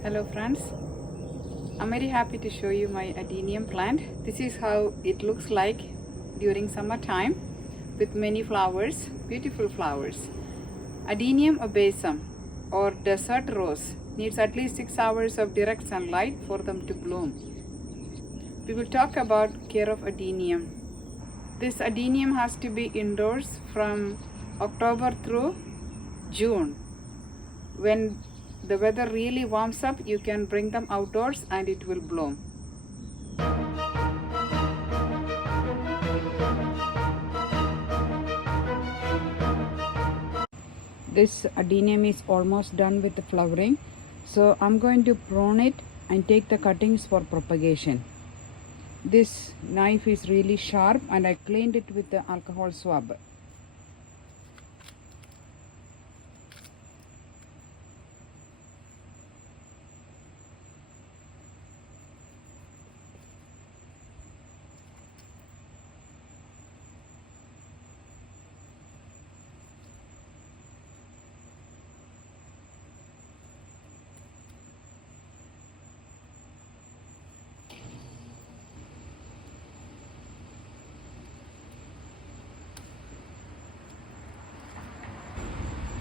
Hello friends, I'm very happy to show you my adenium plant. This is how it looks like during summertime with many flowers, beautiful flowers. Adenium obesum or desert rose needs at least 6 hours of direct sunlight for them to bloom. We will talk about care of adenium. This adenium has to be indoors from October through June. When the weather really warms up, you can bring them outdoors and it will bloom. This adenium is almost done with the flowering, so I'm going to prune it and take the cuttings for propagation. This knife is really sharp and I cleaned it with the alcohol swab.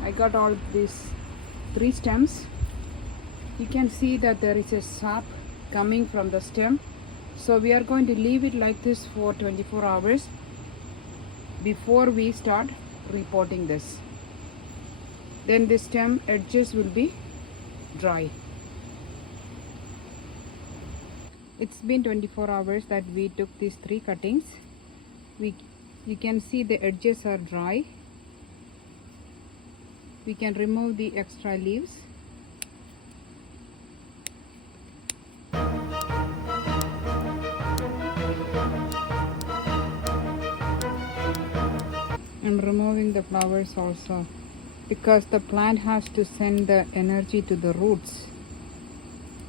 I got all these 3 stems. You can see that there is a sap coming from the stem. So we are going to leave it like this for 24 hours before we start repotting this. Then the stem edges will be dry. It's been 24 hours that we took these 3 cuttings. You can see the edges are dry. We can remove the extra leaves. I'm removing the flowers also because the plant has to send the energy to the roots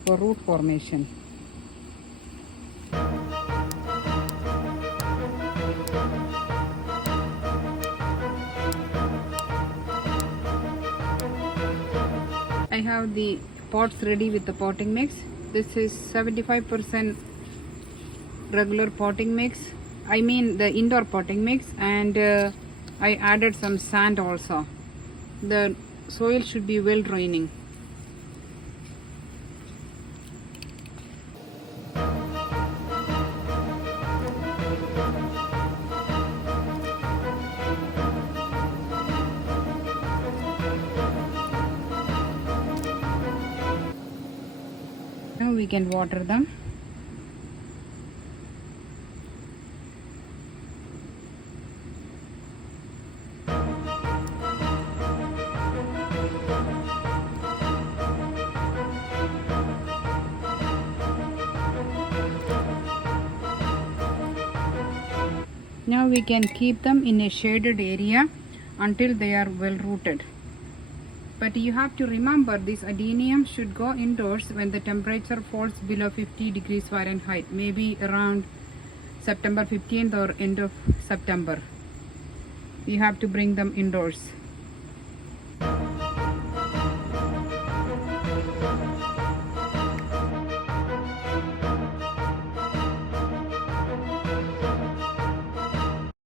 for root formation. I have the pots ready with the potting mix. This is 75% regular potting mix. I mean the indoor potting mix, and I added some sand also. The soil should be well draining. Now we can water them. Now we can keep them in a shaded area until they are well rooted. But you have to remember this adenium should go indoors when the temperature falls below 50 degrees Fahrenheit, maybe around September 15th or end of September. You have to bring them indoors.